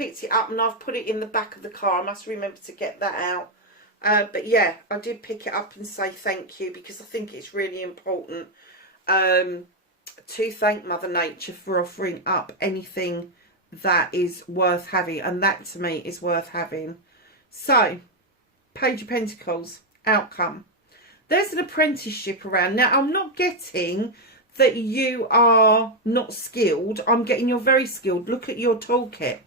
picked it up and I've put it in the back of the car. I must remember to get that out. But yeah, I did pick it up and say thank you, because I think it's really important to thank Mother Nature for offering up anything that is worth having. And that to me is worth having. So, Page of Pentacles, outcome. There's an apprenticeship around. Now, I'm not getting that you are not skilled. I'm getting you're very skilled. Look at your toolkit.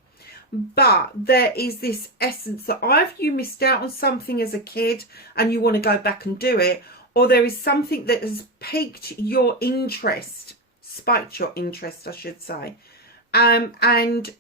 But there is this essence that either you missed out on something as a kid and you want to go back and do it, or there is something that has piqued your interest, spiked your interest, I should say. And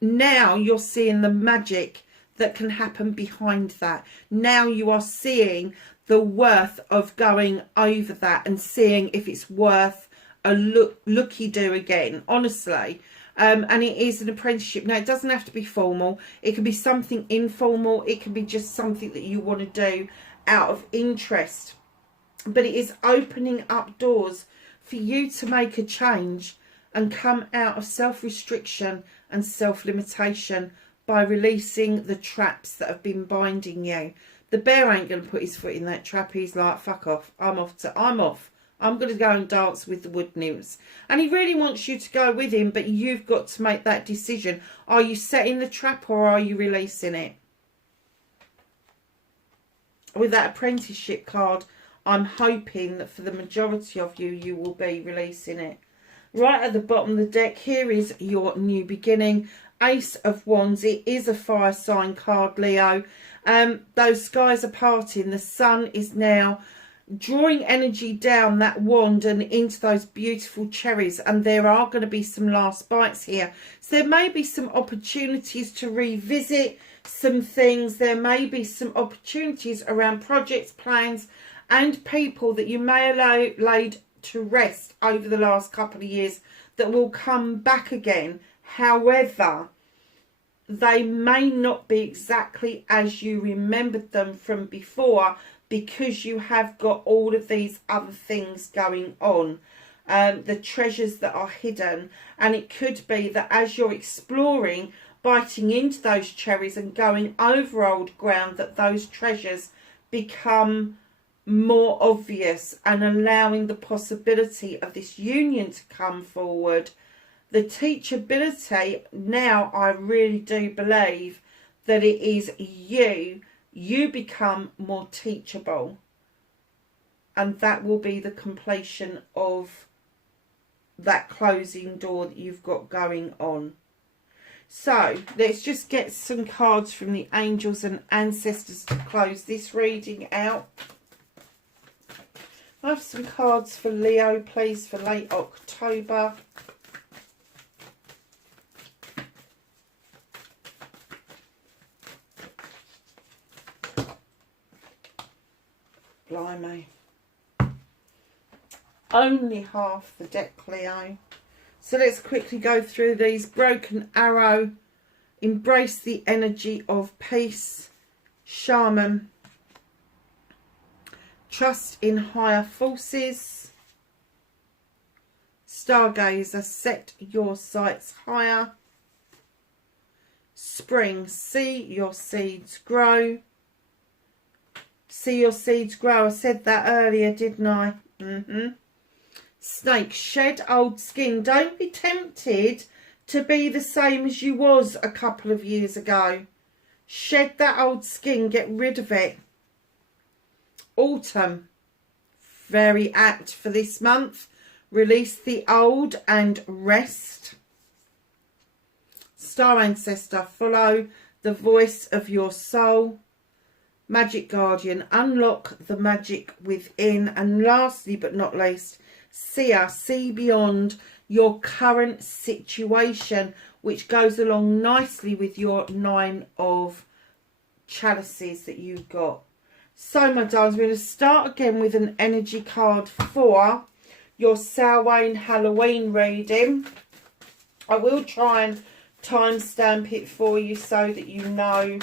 now you're seeing the magic that can happen behind that. Now you are seeing the worth of going over that and seeing if it's worth a looky-do again, honestly. And it is an apprenticeship. Now, it doesn't have to be formal. It can be something informal. It can be just something that you want to do out of interest. But it is opening up doors for you to make a change and come out of self-restriction and self-limitation by releasing the traps that have been binding you. The bear ain't going to put his foot in that trap. He's like, fuck off. I'm off. I'm going to go and dance with the wood nymphs. And he really wants you to go with him, but you've got to make that decision. Are you setting the trap or are you releasing it? With that apprenticeship card, I'm hoping that for the majority of you, you will be releasing it. Right at the bottom of the deck, here is your new beginning. Ace of Wands. It is a fire sign card, Leo. Those skies are parting. The sun is now drawing energy down that wand and into those beautiful cherries, and there are going to be some last bites here. So there may be some opportunities to revisit some things. There may be some opportunities around projects, plans and people that you may have laid to rest over the last couple of years that will come back again. However, they may not be exactly as you remembered them from before, because you have got all of these other things going on, the treasures that are hidden. And it could be that as you're exploring, biting into those cherries and going over old ground, that those treasures become more obvious and allowing the possibility of this union to come forward. The teachability, now I really do believe that it is you become more teachable, and that will be the completion of that closing door that you've got going on. So let's just get some cards from the angels and ancestors to close this reading out. I have some cards for Leo, please, for late October. Blimey. Only half the deck, Leo. So let's quickly go through these. Broken Arrow. Embrace the energy of peace. Shaman. Trust in higher forces. Stargazer. Set your sights higher. Spring. See your seeds grow. See your seeds grow. I said that earlier, didn't I? Snake. Shed old skin. Don't be tempted to be the same as you was a couple of years ago. Shed that old skin. Get rid of it. Autumn. Very apt for this month. Release the old and rest. Star Ancestor. Follow the voice of your soul. Magic Guardian, unlock the magic within. And lastly but not least, Seer, see beyond your current situation, which goes along nicely with your 9 of chalices that you've got. So, my darlings, we're going to start again with an energy card for your Samhain Halloween reading. I will try and timestamp it for you so that you know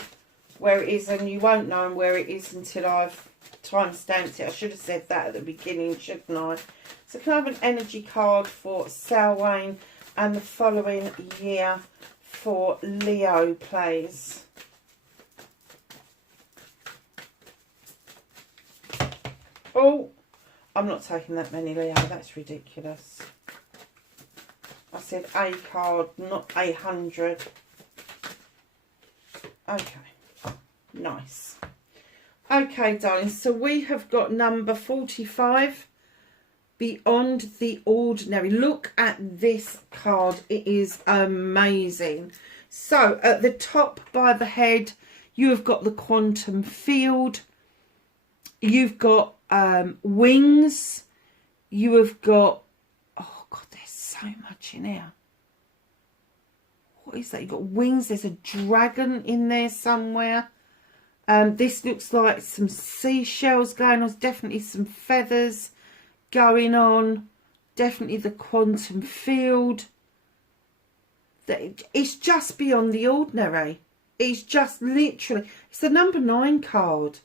where it is, and you won't know where it is until I've time-stamped it. I should have said that at the beginning, shouldn't I? So can I have an energy card for Samhain and the following year for Leo, please? Oh, I'm not taking that many, Leo. That's ridiculous. I said a card, not 800. Okay, nice. Okay, darling, so we have got number 45, Beyond the Ordinary. Look at this card. It is amazing. So, at the top by the head, you have got the quantum field. You've got wings. You have got... Oh, God, there's so much in here. What is that? You've got wings. There's a dragon in there somewhere. This looks like some seashells going on. There's definitely some feathers going on. Definitely the quantum field. It's just beyond the ordinary. It's just literally... It's the number 9 card.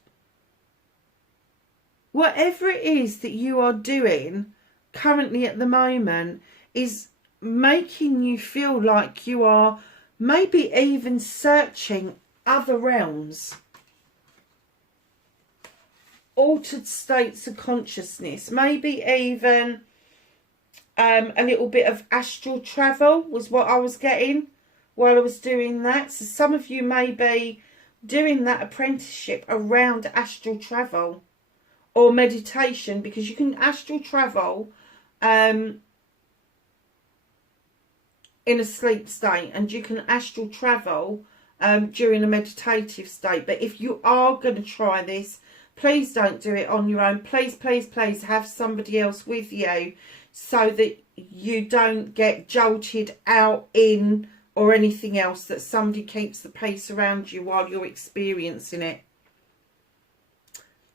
Whatever it is that you are doing currently at the moment is making you feel like you are maybe even searching other realms. Altered states of consciousness, maybe even a little bit of astral travel was what I was getting while I was doing that. So some of you may be doing that apprenticeship around astral travel or meditation, because you can astral travel in a sleep state, and you can astral travel during a meditative state. But if you are going to try this, please don't do it on your own. Please, please, please have somebody else with you so that you don't get jolted out in or anything else, that somebody keeps the peace around you while you're experiencing it.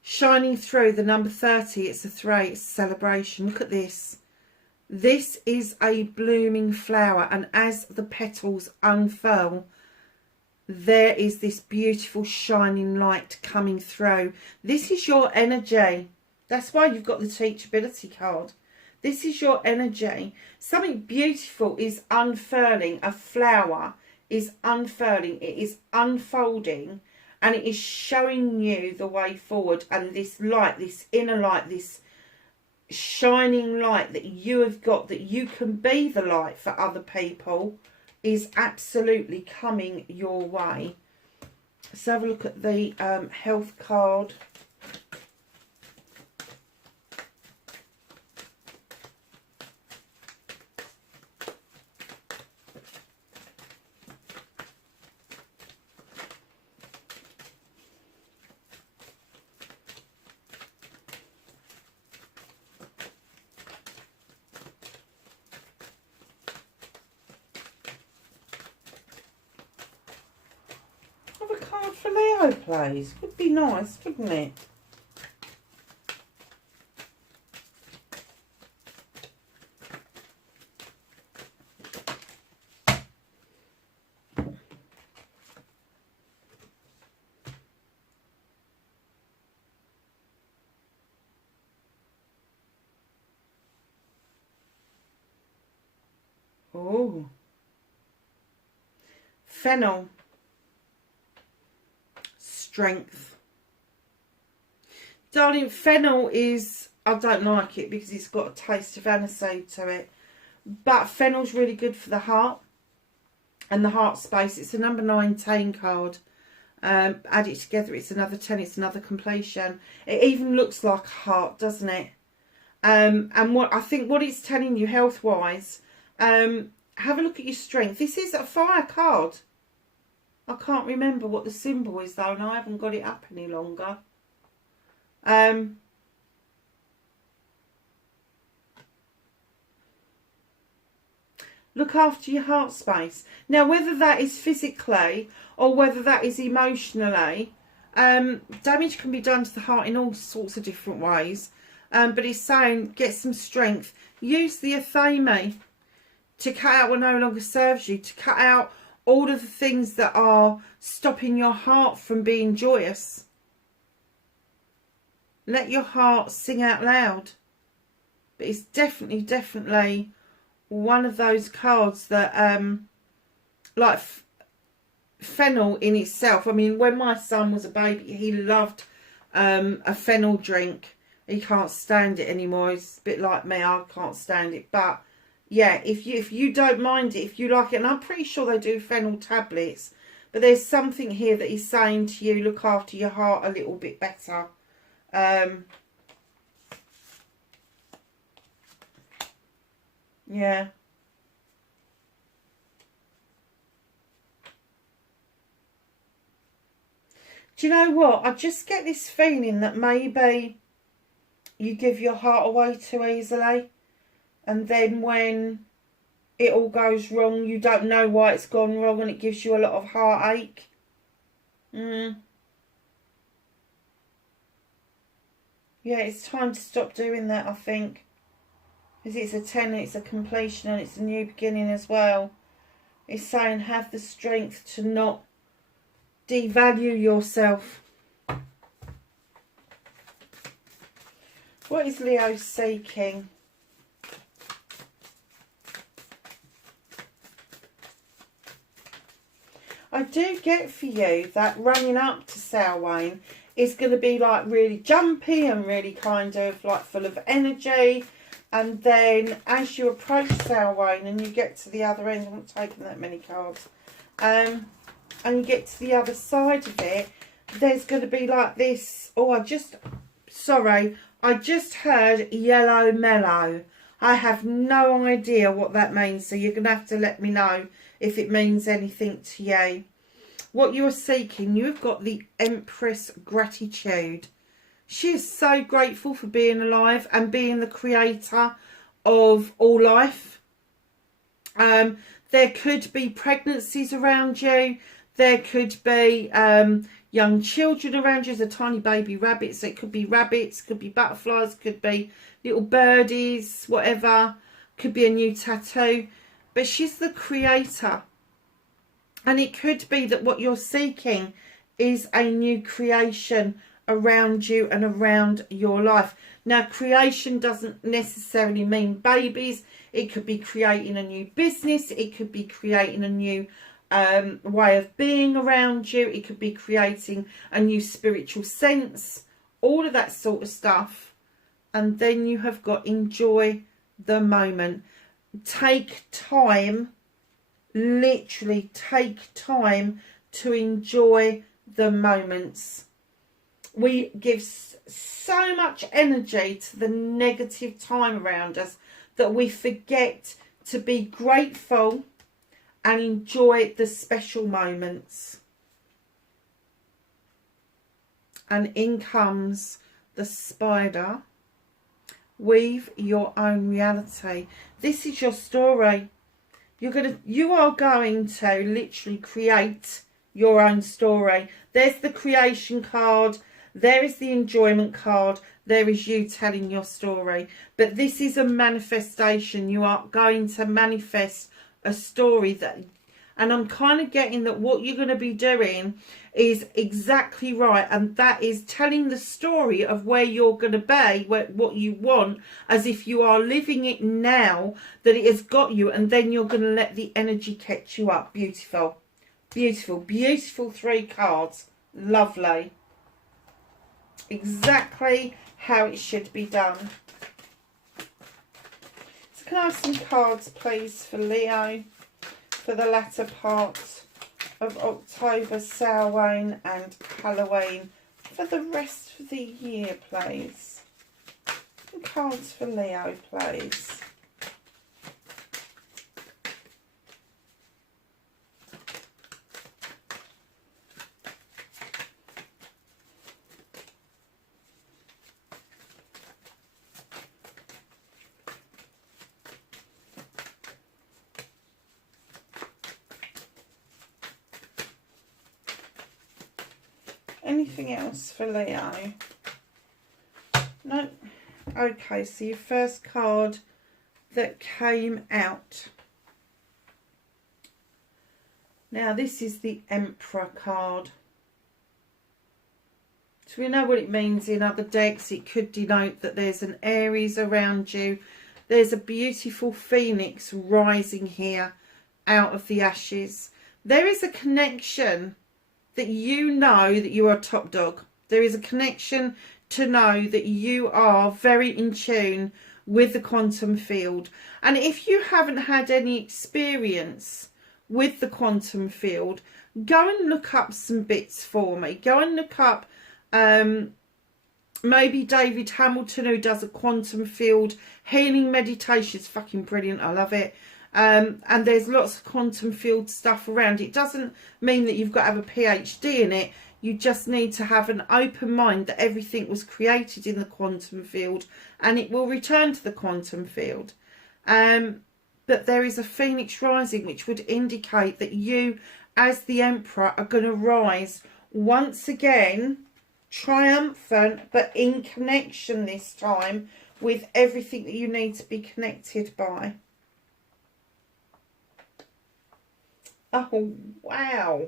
Shining through, the number 30, it's a 3, it's a celebration. Look at this. This is a blooming flower, and as the petals unfurl, there is this beautiful shining light coming through. This is your energy. That's why you've got the teachability card. This is your energy. Something beautiful is unfurling. A flower is unfurling. It is unfolding, and it is showing you the way forward. And this light, this inner light, this shining light that you have got, that you can be the light for other people, is absolutely coming your way. Let's have a look at the health card. For Leo, please. Would be nice, wouldn't it? Oh, fennel. Strength. Darling, fennel is, I don't like it because it's got a taste of aniseed to it, but fennel's really good for the heart and the heart space. It's a number 19 card. Add it together, it's another 10, it's another completion. It even looks like a heart, doesn't it? And what I think what it's telling you health wise, have a look at your strength. This is a fire card. I can't remember what the symbol is though, and I haven't got it up any longer. Look after your heart space. Now, whether that is physically or whether that is emotionally, damage can be done to the heart in all sorts of different ways. But it's saying get some strength. Use the athame to cut out what no longer serves you, to cut out all of the things that are stopping your heart from being joyous. Let your heart sing out loud. But it's definitely one of those cards that like fennel in itself. I mean, when my son was a baby, he loved a fennel drink. He can't stand it anymore. It's a bit like me. I can't stand it. But yeah, if you don't mind it, if you like it, and I'm pretty sure they do fennel tablets. But there's something here that he's saying to you, look after your heart a little bit better. Yeah. Do you know what? I just get this feeling that maybe you give your heart away too easily. And then when it all goes wrong, you don't know why it's gone wrong, and it gives you a lot of heartache. Yeah, it's time to stop doing that, I think. Because it's a 10, it's a completion, and it's a new beginning as well. It's saying have the strength to not devalue yourself. What is Leo seeking? I do get for you that running up to Samhain is going to be like really jumpy and really kind of like full of energy. And then as you approach Samhain and you get to the other end, I'm not taking that many cards, and you get to the other side of it, there's going to be like this. Oh, I just heard yellow mellow. I have no idea what that means, so you're going to have to let me know if it means anything to you. What you are seeking, you've got the Empress Gratitude. She is so grateful for being alive and being the creator of all life. There could be pregnancies around you. There could be young children around you. There's a tiny baby rabbit. So it could be rabbits, could be butterflies, could be little birdies, whatever. Could be a new tattoo. But she's the creator. And it could be that what you're seeking is a new creation around you and around your life. Now, creation doesn't necessarily mean babies. It could be creating a new business. It could be creating a new way of being around you. It could be creating a new spiritual sense. All of that sort of stuff. And then you have got enjoy the moment. Take time, literally take time to enjoy the moments. We give so much energy to the negative time around us that we forget to be grateful and enjoy the special moments. And in comes the spider. Weave your own reality. This is your story. You are going to literally create your own story. There's the creation card. There is the enjoyment card. There is you telling your story. But this is a manifestation. You are going to manifest a story that, and I'm kind of getting that what you're going to be doing is exactly right, and that is telling the story of where you're going to be, what you want, as if you are living it now, that it has got you, and then you're going to let the energy catch you up. Beautiful, beautiful, beautiful 3 cards. Lovely. Exactly how it should be done. So can I have some cards, please, for Leo, for the latter part of October, Samhain and Halloween, for the rest of the year, please. Some cards for Leo, please. Anything else for Leo? No. Okay, so your first card that came out. Now this is the Emperor card. So we know what it means in other decks. It could denote that there's an Aries around you. There's a beautiful phoenix rising here out of the ashes. There is a connection that you know that you are top dog. There is a connection to know that you are very in tune with the quantum field. And if you haven't had any experience with the quantum field, go and look up some bits for me. Go and look up maybe David Hamilton, who does a quantum field healing meditation. It's fucking brilliant. I love it. And there's lots of quantum field stuff around. It doesn't mean that you've got to have a PhD in it. You just need to have an open mind that everything was created in the quantum field and it will return to the quantum field. But there is a phoenix rising, which would indicate that you, as the Emperor, are going to rise once again, triumphant, but in connection this time with everything that you need to be connected by. Oh, wow.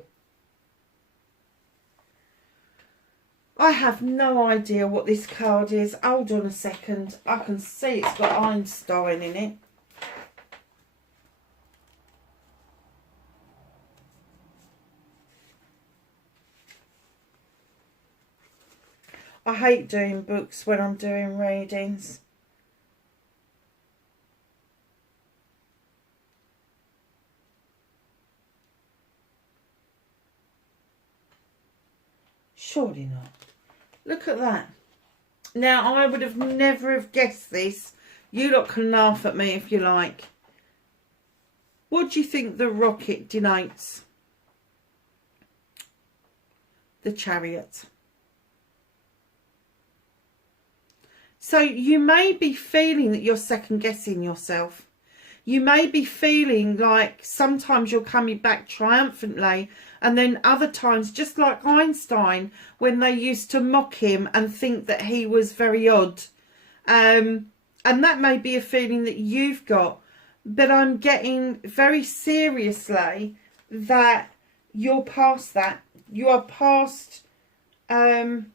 I have no idea what this card is. Hold on a second. I can see it's got Einstein in it. I hate doing books when I'm doing readings. Surely not. Look at that. Now, I would have never have guessed this. You lot can laugh at me if you like. What do you think the rocket denotes? The Chariot. So you may be feeling that you're second guessing yourself. You may be feeling like sometimes you're coming back triumphantly, and then other times, just like Einstein, when they used to mock him and think that he was very odd. And that may be a feeling that you've got. But I'm getting very seriously that you're past that. You are past dealing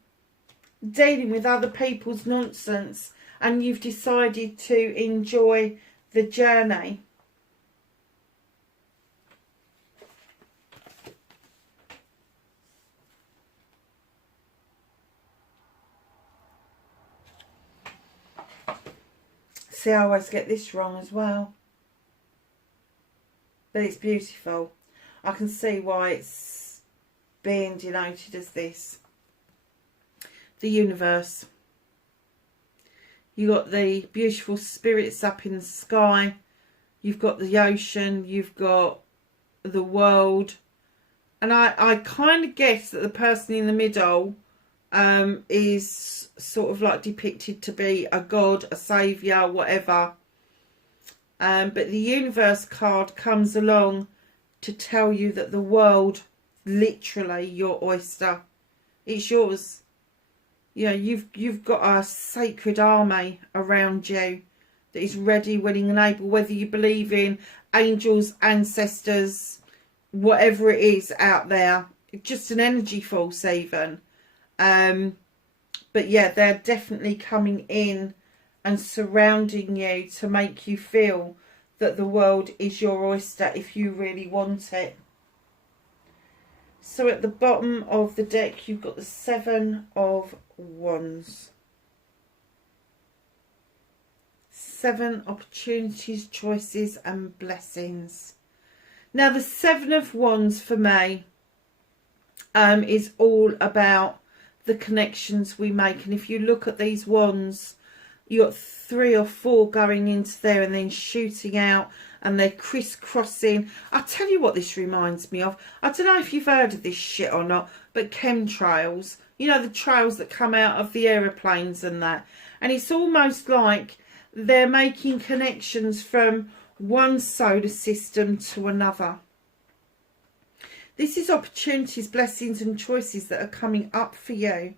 with other people's nonsense, and you've decided to enjoy the journey. See, I always get this wrong as well. But it's beautiful. I can see why it's being denoted as this. The universe. You got the beautiful spirits up in the sky. You've got the ocean. You've got the world. And I kind of guess that the person in the middle is sort of like depicted to be a god, a saviour, whatever. But the universe card comes along to tell you that the world, literally your oyster. It's yours. You know, you've got a sacred army around you that is ready, willing and able, whether you believe in angels, ancestors, whatever it is out there, just an energy force even. But yeah, they're definitely coming in and surrounding you to make you feel that the world is your oyster if you really want it. So at the bottom of the deck, you've got the Seven of Wands. 7 opportunities, choices and blessings. Now the Seven of Wands for me is all about the connections we make. And if you look at these wands, you got 3 or 4 going into there and then shooting out, and they're crisscrossing. I'll tell you what this reminds me of. I don't know if you've heard of this shit or not, but chemtrails. You know, the trails that come out of the aeroplanes and that. And it's almost like they're making connections from one solar system to another. This is opportunities, blessings and choices that are coming up for you,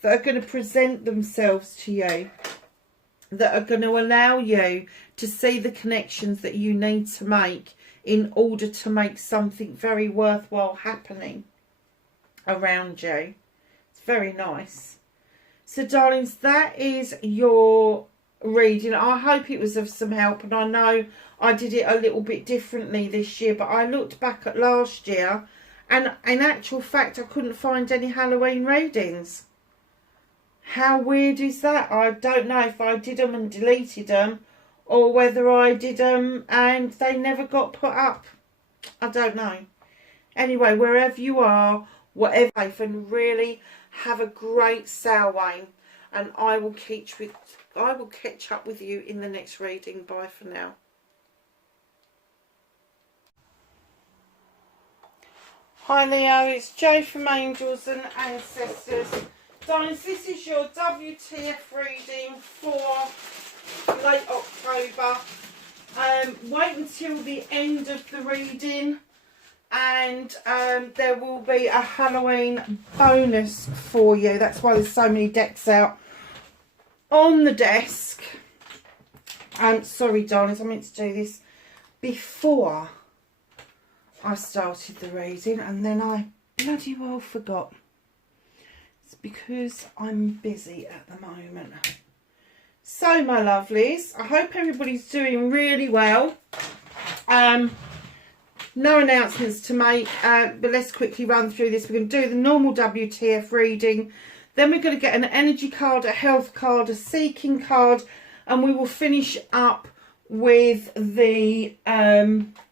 that are going to present themselves to you, that are going to allow you to see the connections that you need to make in order to make something very worthwhile happening around you. It's very nice. So darlings, that is your reading. I hope it was of some help, and I know I did it a little bit differently this year, but I looked back at last year and in actual fact I couldn't find any Halloween readings. How weird is that? I don't know if I did them and deleted them, or whether I did them and they never got put up. I don't know. Anyway, wherever you are, whatever, and really have a great Samhain, and I will catch up with you in the next reading. Bye for now. Hi Leo, it's Jo from Angels and Ancestors. Darlings, this is your WTF reading for late October. Wait until the end of the reading, and there will be a Halloween bonus for you. That's why there's so many decks out on the desk. Sorry darlings, I meant to do this before I started the reading, and then I bloody well forgot. It's because I'm busy at the moment. So my lovelies, I hope everybody's doing really well. No announcements to make, but let's quickly run through this. We're going to do the normal WTF reading, then we're going to get an energy card, a health card, a seeking card, and we will finish up with the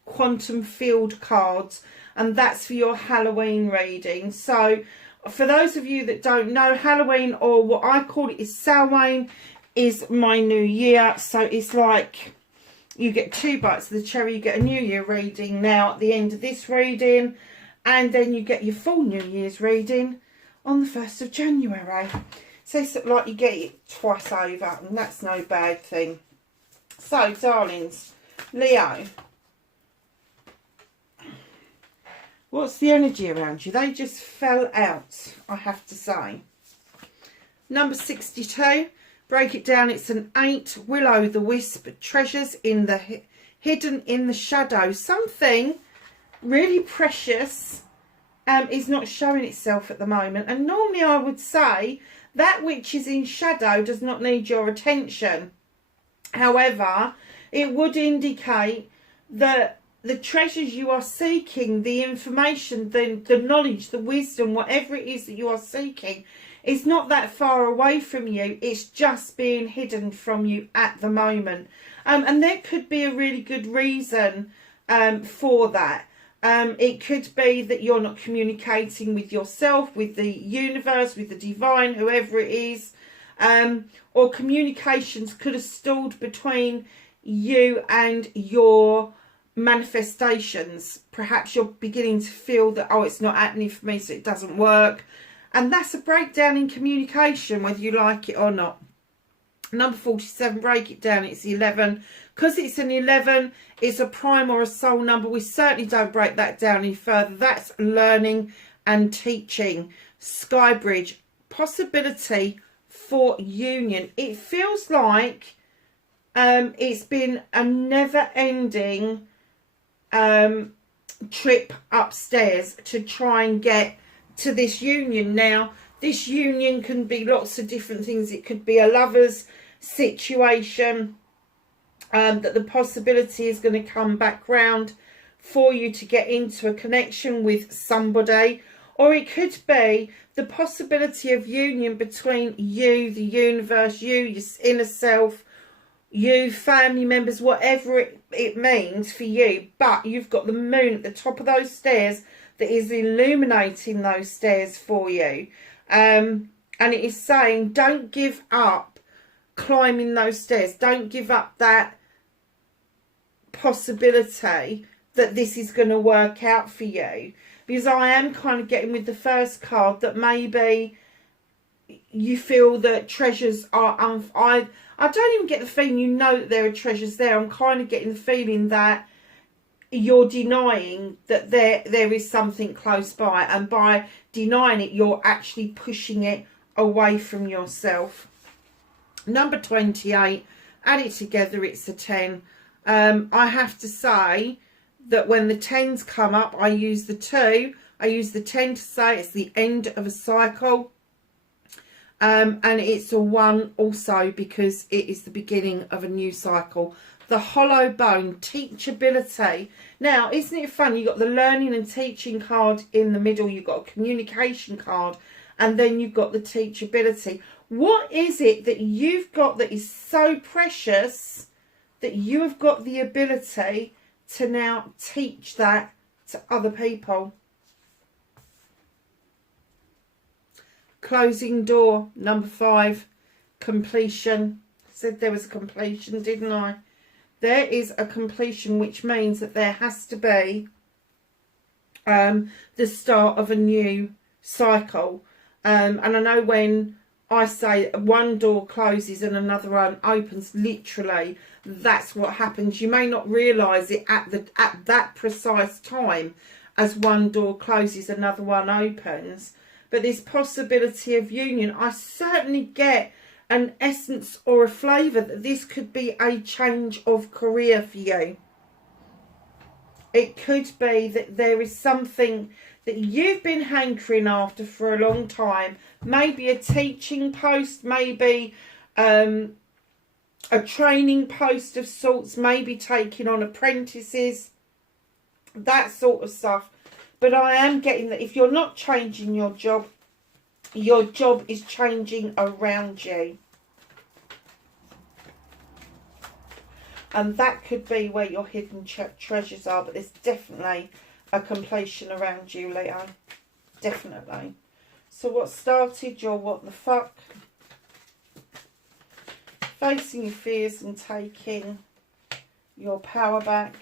quantum field cards, and that's for your Halloween reading. So for those of you that don't know, Halloween, or what I call it is Samhain, is my new year. So it's like you get 2 bites of the cherry. You get a New Year reading now at the end of this reading, and then you get your full New Year's reading on the 1st of January. So it's like you get it twice over, and that's no bad thing. So darlings, Leo, what's the energy around you? They just fell out, I have to say. Number 62. Break it down, it's an 8. Will-o'-the-wisp, treasures in the hidden in the shadow. Something really precious is not showing itself at the moment. And normally I would say that which is in shadow does not need your attention. However, it would indicate that the treasures you are seeking, the information, the knowledge, the wisdom, whatever it is that you are seeking, it's not that far away from you. It's just being hidden from you at the moment. And there could be a really good reason for that. It could be that you're not communicating with yourself, with the universe, with the divine, whoever it is. Or communications could have stalled between you and your manifestations. Perhaps you're beginning to feel that, oh, it's not happening for me, so it doesn't work. And that's a breakdown in communication, whether you like it or not. Number 47, break it down, it's 11. Because it's an 11, it's a prime or a soul number. We certainly don't break that down any further. That's learning and teaching. Skybridge, possibility for union. It feels like it's been a never-ending trip upstairs to try and get to this union. Now, this union can be lots of different things. It could be a lover's situation, that the possibility is going to come back round for you to get into a connection with somebody, or it could be the possibility of union between you, the universe, you, your inner self, you, family members, whatever it means for you. But you've got the moon at the top of those stairs that is illuminating those stairs for you. And it is saying, don't give up climbing those stairs. Don't give up that possibility that this is going to work out for you. Because I am kind of getting with the first card that maybe you feel that treasures are... I don't even get the feeling you know that there are treasures there. I'm kind of getting the feeling that you're denying that there is something close by, and by denying it you're actually pushing it away from yourself. Number 28, add it together, it's a 10. I have to say that when the 10s come up, I use the 2. I use the 10 to say it's the end of a cycle. And it's a 1 also because it is the beginning of a new cycle. The hollow bone, teachability. Now, isn't it funny? You've got the learning and teaching card in the middle. You've got a communication card. And then you've got the teachability. What is it that you've got that is so precious that you have got the ability to now teach that to other people? Closing door, number 5, completion. I said there was a completion, didn't I? There is a completion, which means that there has to be the start of a new cycle. And I know when I say one door closes and another one opens, literally, that's what happens. You may not realise it at that precise time as one door closes, another one opens. But this possibility of union, I certainly get an essence or a flavour that this could be a change of career for you. It could be that there is something that you've been hankering after for a long time. Maybe a teaching post, maybe a training post of sorts, maybe taking on apprentices, that sort of stuff. But I am getting that if you're not changing your job is changing around you. And that could be where your hidden treasures are. But there's definitely a completion around you, Leo. Definitely. So what started your what the fuck? Facing your fears and taking your power back.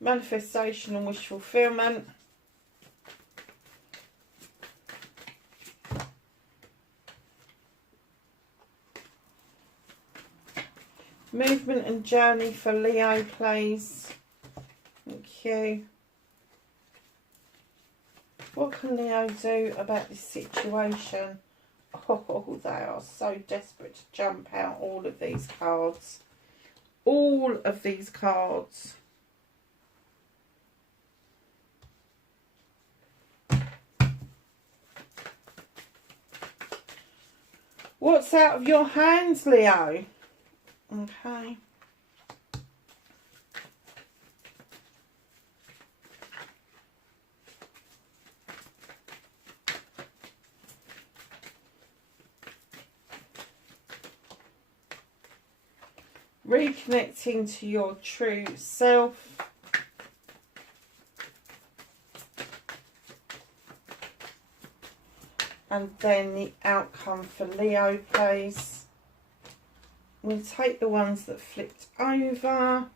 Manifestation and wish fulfillment. Movement and journey for Leo, please. Thank you. What can Leo do about this situation? Oh, they are so desperate to jump out, all of these cards. All of these cards. What's out of your hands, Leo? Okay. Reconnecting to your true self. And then the outcome for Leo, please. We'll take the ones that flipped over.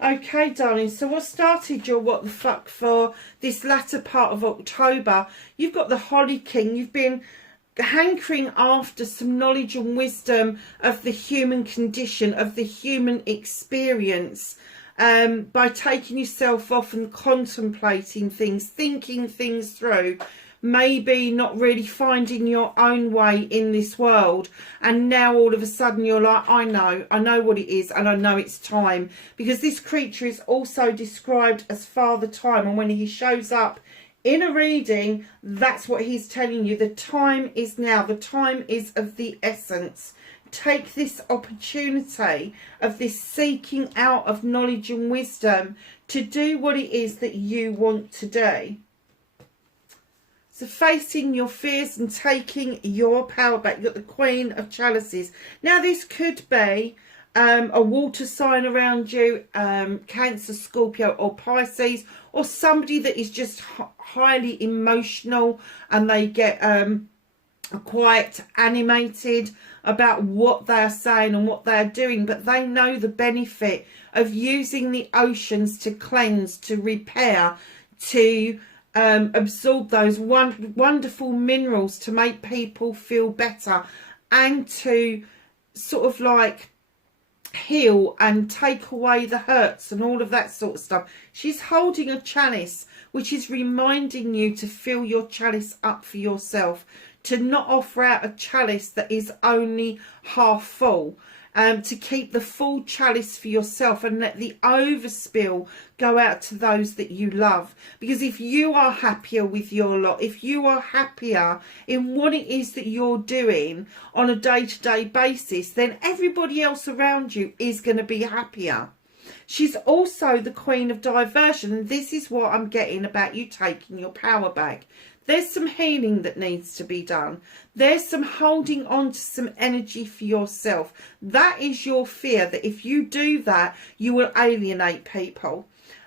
Okay, darling, so what started your what the fuck for this latter part of October? You've got the Holly King. You've been hankering after some knowledge and wisdom of the human condition, of the human experience, by taking yourself off and contemplating things, thinking things through, maybe not really finding your own way in this world. And now all of a sudden you're like, I know what it is, and I know it's time. Because this creature is also described as Father Time, and when he shows up in a reading, that's what he's telling you. The time is now. The time is of the essence. Take this opportunity of this seeking out of knowledge and wisdom to do what it is that you want to do. So facing your fears and taking your power back. You've got the Queen of Chalices. Now this could be a water sign around you, Cancer, Scorpio or Pisces, or somebody that is just highly emotional and they get quite animated about what they're saying and what they're doing, but they know the benefit of using the oceans to cleanse, to repair, to absorb those wonderful minerals to make people feel better, and to sort of like heal and take away the hurts and all of that sort of stuff. She's holding a chalice, which is reminding you to fill your chalice up for yourself, to not offer out a chalice that is only half full, to keep the full chalice for yourself and let the overspill go out to those that you love. Because if you are happier with your lot, if you are happier in what it is that you're doing on a day-to-day basis, then everybody else around you is going to be happier. She's also the queen of diversion, and this is what I'm getting about you taking your power back. There's some healing that needs to be done. There's some holding on to some energy for yourself. That is your fear, that if you do that, you will alienate people.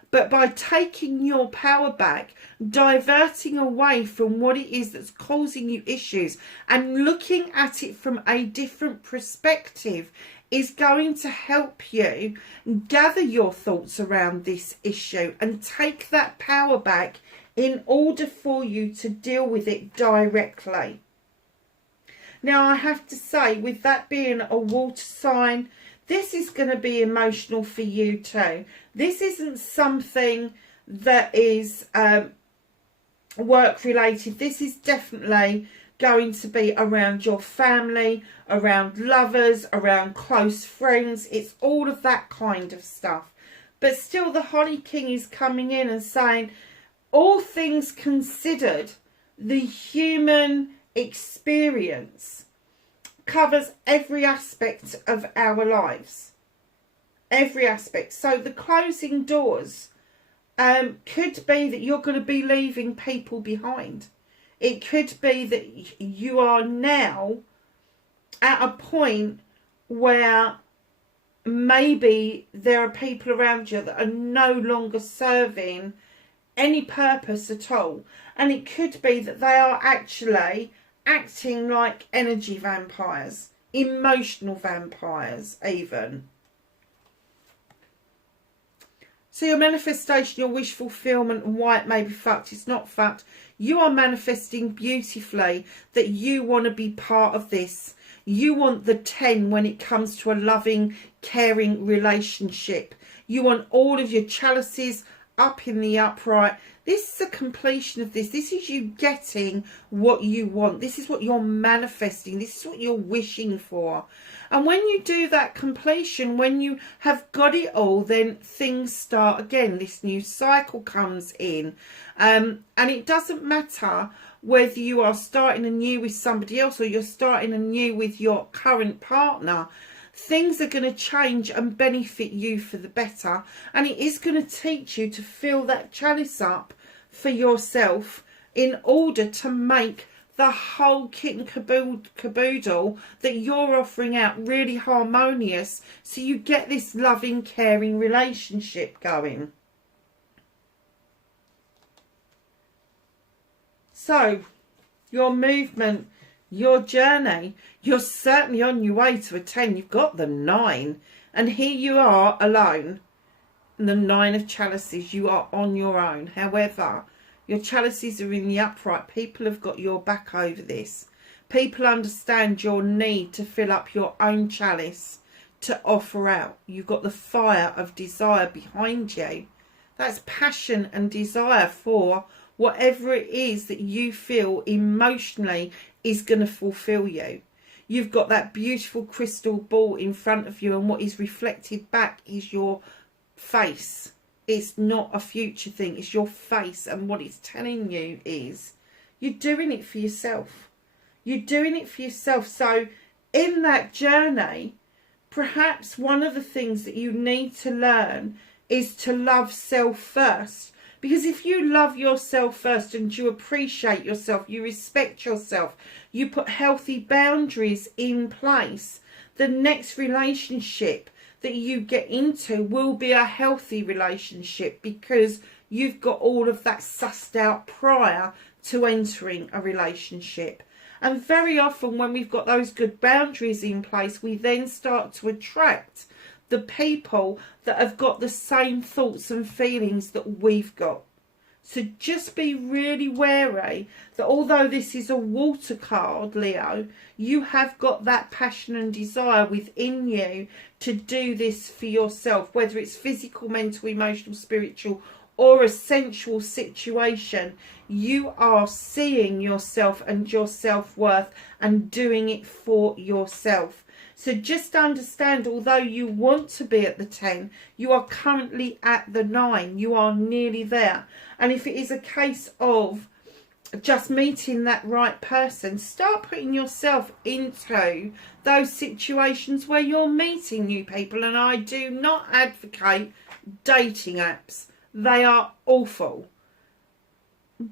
But by taking your power back, diverting away from what it is that's causing you issues and looking at it from a different perspective is going to help you gather your thoughts around this issue and take that power back in order for you to deal with it directly. Now, I have to say, with that being a water sign, this is going to be emotional for you too. This isn't something that is work related. This is definitely going to be around your family, around lovers, around close friends. It's all of that kind of stuff. But still, the Holly King is coming in and saying, all things considered, the human experience covers every aspect of our lives. Every aspect. So the closing doors could be that you're going to be leaving people behind. It could be that you are now at a point where maybe there are people around you that are no longer serving any purpose at all, and it could be that they are actually acting like energy vampires, emotional vampires even. So your manifestation, your wish fulfillment, and why it may be fucked, it's not fucked. You are manifesting beautifully that you want to be part of this. You want the 10 when it comes to a loving, caring relationship. You want all of your chalices up in the upright. This is a completion of this. This is you getting what you want. This is what you're manifesting. This is what you're wishing for. And when you do that completion, when you have got it all, then things start again. This new cycle comes in. And it doesn't matter whether you are starting anew with somebody else or you're starting anew with your current partner. Things are going to change and benefit you for the better, and it is going to teach you to fill that chalice up for yourself in order to make the whole kit and caboodle that you're offering out really harmonious, so you get this loving, caring relationship going. So your movement, your journey, you're certainly on your way to a 10. You've got the 9. And here you are alone. And the 9 of chalices, you are on your own. However, your chalices are in the upright. People have got your back over this. People understand your need to fill up your own chalice to offer out. You've got the fire of desire behind you. That's passion and desire for whatever it is that you feel emotionally is going to fulfill you. You've got that beautiful crystal ball in front of you, and what is reflected back is your face. It's not a future thing, it's your face, and what it's telling you is you're doing it for yourself. You're doing it for yourself. So in that journey, perhaps one of the things that you need to learn is to love self first. Because if you love yourself first and you appreciate yourself, you respect yourself, you put healthy boundaries in place, the next relationship that you get into will be a healthy relationship, because you've got all of that sussed out prior to entering a relationship. And very often when we've got those good boundaries in place, we then start to attract the people that have got the same thoughts and feelings that we've got. So just be really wary that although this is a water card, Leo, you have got that passion and desire within you to do this for yourself, whether it's physical, mental, emotional, spiritual, or a sensual situation. You are seeing yourself and your self-worth and doing it for yourself. So just understand, although you want to be at the 10, you are currently at the 9. You are nearly there. And if it is a case of just meeting that right person, start putting yourself into those situations where you're meeting new people. And I do not advocate dating apps. They are awful.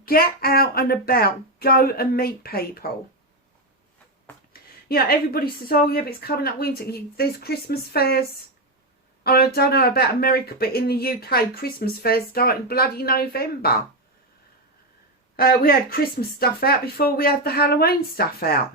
Get out and about. Go and meet people. You know, everybody says, oh yeah, but it's coming up winter. There's Christmas fairs. I don't know about America, but in the UK, Christmas fairs start in bloody November. We had Christmas stuff out before we had the Halloween stuff out.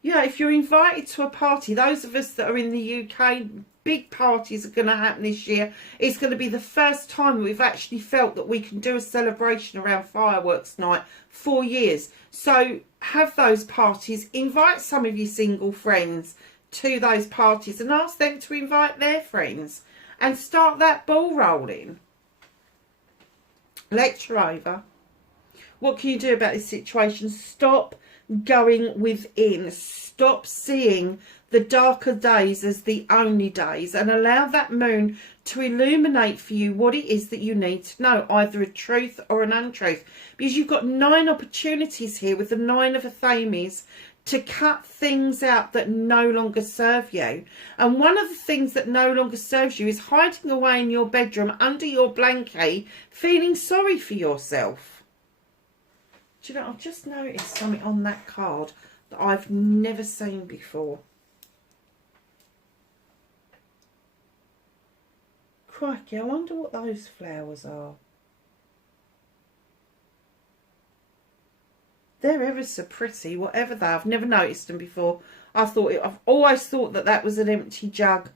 Yeah, if you're invited to a party, those of us that are in the UK, big parties are going to happen this year. It's going to be the first time we've actually felt that we can do a celebration around fireworks night. 4 years. So have those parties. Invite some of your single friends to those parties and ask them to invite their friends and start that ball rolling. Lecture over. What can you do about this situation? Stop going within. Stop seeing the darker days as the only days and allow that moon to illuminate for you what it is that you need to know, either a truth or an untruth. Because you've got 9 opportunities here with the 9 of Athames to cut things out that no longer serve you. And one of the things that no longer serves you is hiding away in your bedroom under your blanket, feeling sorry for yourself. Do you know, I've just noticed something on that card that I've never seen before. Crikey, I wonder what those flowers are. They're ever so pretty, whatever they are. I've never noticed them before. I've always thought that that was an empty jug.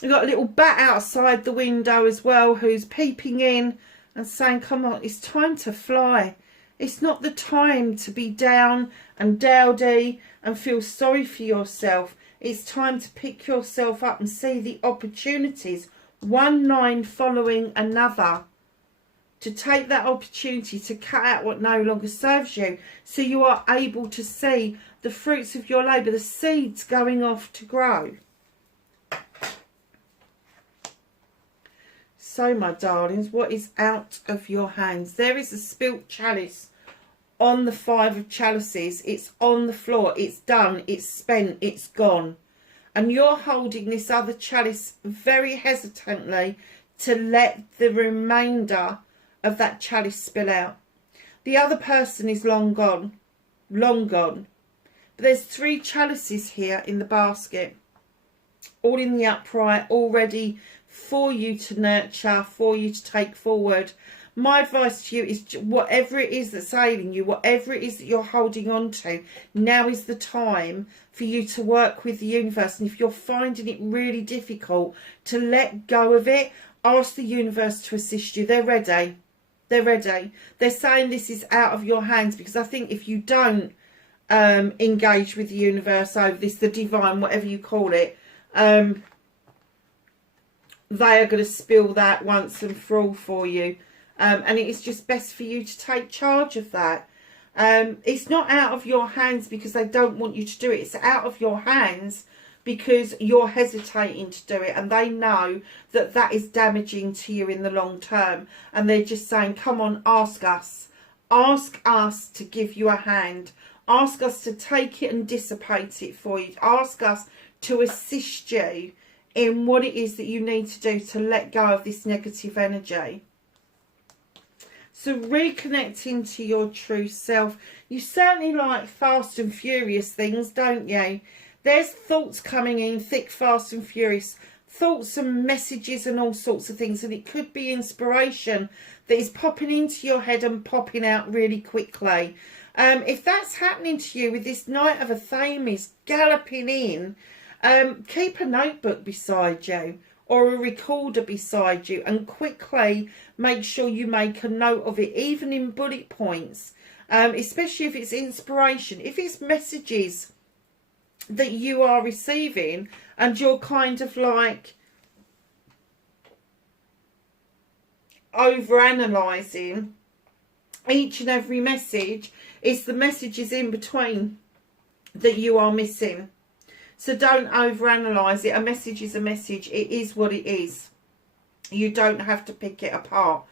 We've got a little bat outside the window as well who's peeping in and saying, come on, it's time to fly. It's not the time to be down and dowdy and feel sorry for yourself. It's time to pick yourself up and see the opportunities, 1 9 following another, to take that opportunity to cut out what no longer serves you, so you are able to see the fruits of your labour, the seeds going off to grow. So, my darlings, what is out of your hands? There is a spilt chalice on the 5 of chalices. It's on the floor. It's done. It's spent. It's gone. And you're holding this other chalice very hesitantly to let the remainder of that chalice spill out. The other person is long gone. Long gone. But there's 3 chalices here in the basket. All in the upright, all ready for you to nurture, for you to take forward. My advice to you is, whatever it is that's ailing you, whatever it is that you're holding on to, now is the time for you to work with the universe. And if you're finding it really difficult to let go of it, ask the universe to assist you. They're ready. They're ready. They're saying this is out of your hands, because I think if you don't engage with the universe over this, the divine, whatever you call it, they are going to spill that once and for all for you. And it is just best for you to take charge of that. It's not out of your hands because they don't want you to do it. It's out of your hands because you're hesitating to do it. And they know that that is damaging to you in the long term. And they're just saying, come on, ask us. Ask us to give you a hand. Ask us to take it and dissipate it for you. Ask us to assist you in what it is that you need to do to let go of this negative energy. So reconnecting to your true self. You certainly like fast and furious things, don't you? There's thoughts coming in thick, fast and furious. Thoughts and messages and all sorts of things. And it could be inspiration that is popping into your head and popping out really quickly. If that's happening to you with this Knight of Athames galloping in, keep a notebook beside you. or a recorder beside you, and quickly make sure you make a note of it, even in bullet points, especially if it's inspiration. If it's messages that you are receiving and you're kind of like over-analysing each and every message, it's the messages in between that you are missing. So don't overanalyze it. A message is a message. It is what it is. You don't have to pick it apart.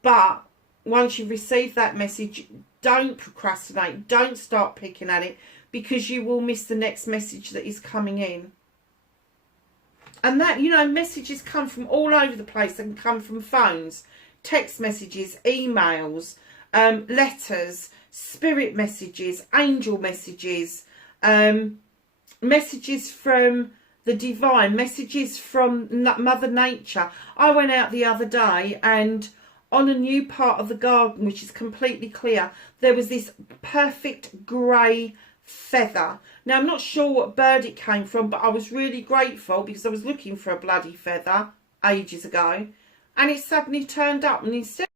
But once you've received that message, don't procrastinate. Don't start picking at it, because you will miss the next message that is coming in. And that, you know, messages come from all over the place. They can come from phones, text messages, emails, letters, spirit messages, angel messages, messages from the divine, messages from Mother Nature. I went out the other day, and on a new part of the garden, which is completely clear, there was this perfect grey feather. Now, I'm not sure what bird it came from, but I was really grateful, because I was looking for a bloody feather ages ago, and it suddenly turned up. And instead